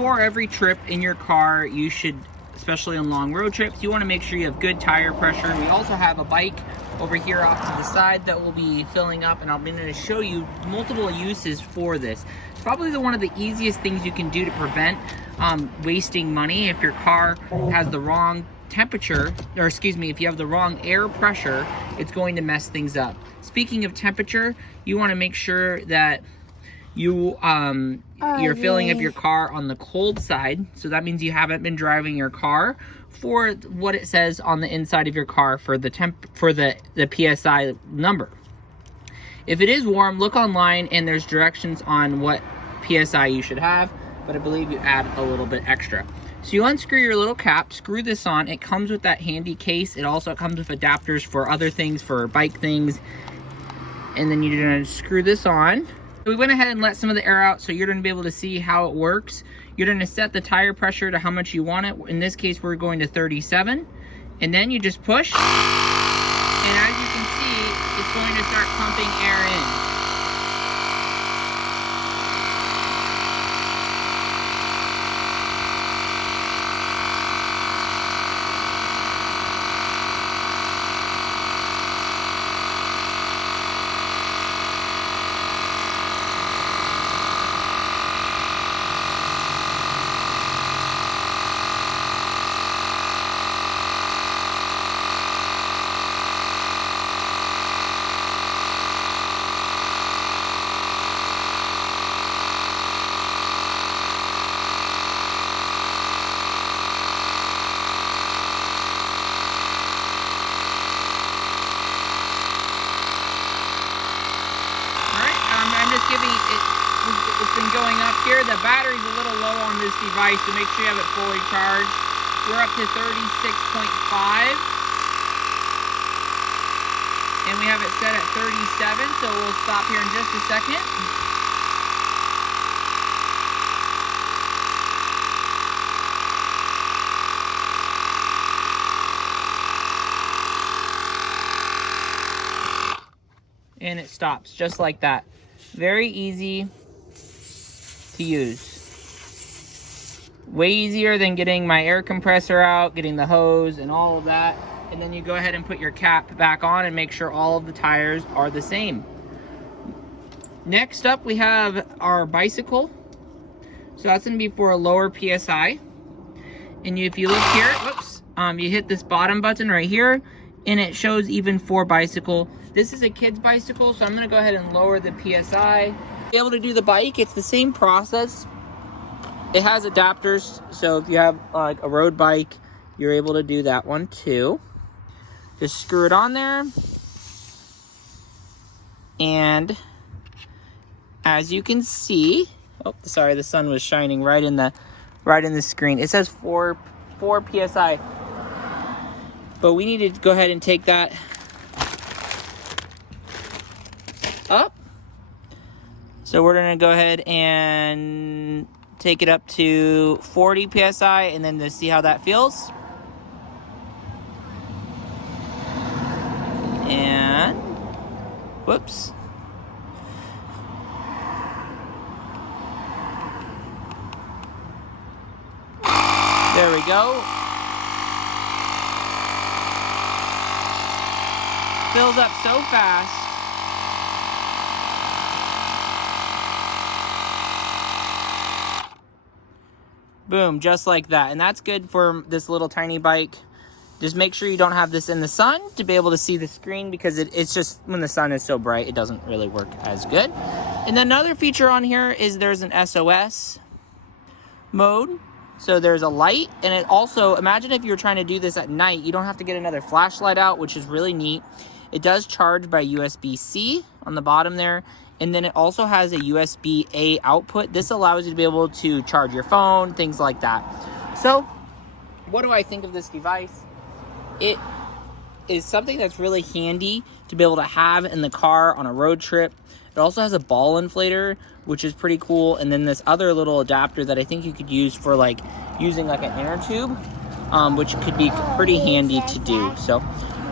before every trip in your car, you should, especially on long road trips, you want to make sure you have good tire pressure. We also have a bike over here off to the side that will be filling up, and I'm going to show you multiple uses for this. It's probably one of the easiest things you can do to prevent wasting money. If your car has the wrong temperature, or excuse me, if you have the wrong air pressure, it's going to mess things up. Speaking of temperature, you want to make sure that you're filling up your car on the cold side. So that means you haven't been driving your car for what it says on the inside of your car for the PSI number. If it is warm, look online and there's directions on what PSI you should have, but I believe you add a little bit extra. So you unscrew your little cap, screw this on. It comes with that handy case. It also comes with adapters for other things, for bike things. And then you're gonna screw this on. We went ahead and let some of the air out, so you're gonna be able to see how it works. You're gonna set the tire pressure to how much you want it. In this case, we're going to 37. And then you just push. And as you can see, it's going to start pumping air in. It's been going up here. The battery's a little low on this device, so make sure you have it fully charged. We're up to 36.5. And we have it set at 37, so we'll stop here in just a second. And it stops just like that. Very easy to use. Way easier than getting my air compressor out, getting the hose and all of that. And then you go ahead and put your cap back on and make sure all of the tires are the same. Next up, we have our bicycle. So that's gonna be for a lower PSI. And if you look here, whoops, you hit this bottom button right here, and it shows even for bicycle. This is a kid's bicycle, so I'm gonna go ahead and lower the PSI. Be able to do the bike, it's the same process. It has adapters, so if you have like a road bike, you're able to do that one too. Just screw it on there. And as you can see, oh, sorry, the sun was shining right in the screen. It says 4 PSI. But we need to go ahead and take that up. So we're gonna go ahead and take it up to 40 PSI and then to see how that feels. And, whoops. There we go. Fills up so fast. Boom, just like that. And that's good for this little tiny bike. Just make sure you don't have this in the sun to be able to see the screen, because it's just, when the sun is so bright, it doesn't really work as good. And then another feature on here is there's an SOS mode. So there's a light, and it also, imagine if you're trying to do this at night, you don't have to get another flashlight out, which is really neat. It does charge by USB-C on the bottom there. And then it also has a USB-A output. This allows you to be able to charge your phone, things like that. So, what do I think of this device? It is something that's really handy to be able to have in the car on a road trip. It also has a ball inflator, which is pretty cool. And then this other little adapter that I think you could use for like using like an inner tube, which could be pretty handy to do. So,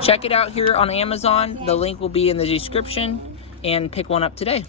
check it out here on Amazon. The link will be in the description. And pick one up today.